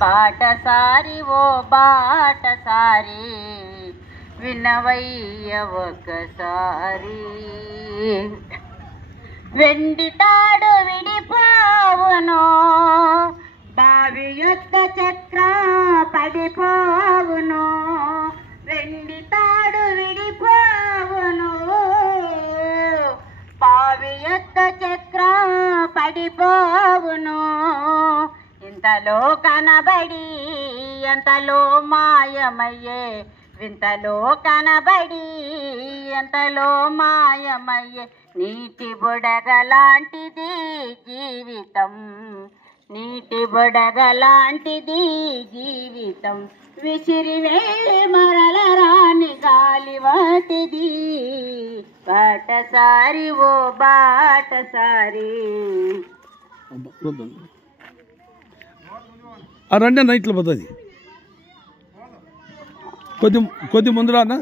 బాటసారి ఓ బాటసారి వినవయ్య ఒకసారి. వెండి తాడు విడిపోవును, బావి యొద్ద చక్రం పడిపోవును. వెండి తాడు విడిపోవును, బావి యొద్ద చక్రం పడిపోవును. ఇంతలో కనబడి ఎంతలో మాయమయ్యే, వింతలో కనబడి ఎంతలో మాయమయ్యే. నీటి బుడగలాంటిది జీవితం, నీటి బుడగలాంటిది జీవితం. విసిరి వెళ్ళి మరల రాని గాలి వాటిది. బాటసారి ఓ బాటసారి. రండి అన్న, ఇట్లా పోతుంది. కొద్ది ముందు రా అన్న.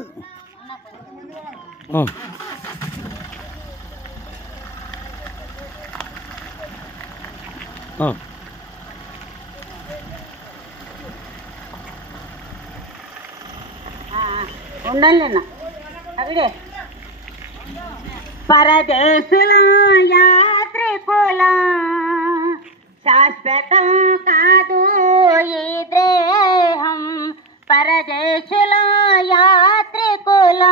ఉండాలేనా అవిడే. పరదేశుల యాత్రికుల శాశ్వతం కాదు ఈ దేహం. పరదేశుల యాత్రికుల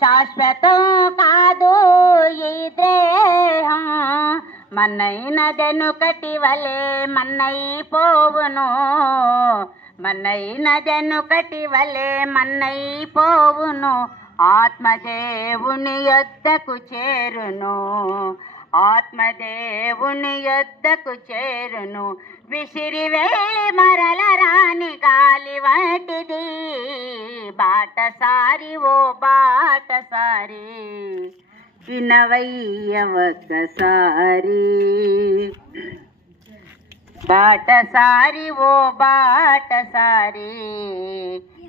శాశ్వతం కాదు ఈ దేహం. మన్నైనదెనుకటి వలె మన్నైపోవును, మన్నైనదెనుకటి వలె మన్నైపోవును. ఆత్మదేవుని యొద్దకు చేరును, ఆత్మదేవుని యొద్దకు చేరును. విసిరి వెళ్ళి మరల రాని గాలి వాటిది. బాటసారి ఓ బాటసారి వినవయ్య ఒకసారి. బాటసారి ఓ బాటసారి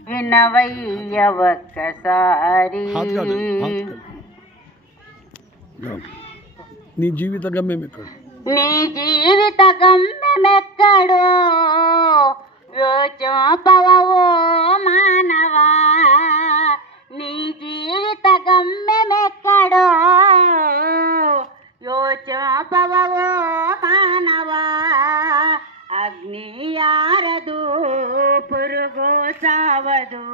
వినవయ్య ఒక్కసారి. నీ జీవిత గమ్యం ఎక్కడ? నీ జీవిత గమ్యమెక్కడో యోచోపవో మానవా. నీ జీవిత గమ్యమెక్కడో యోచోపవో మానవా. అగ్ని ఆరదు పురుగు చావదు,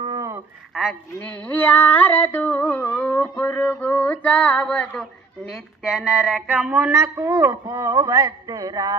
అగ్ని ఆరదు పురుగు చావదు. నిత్య నరకమునకు పోవద్దురా.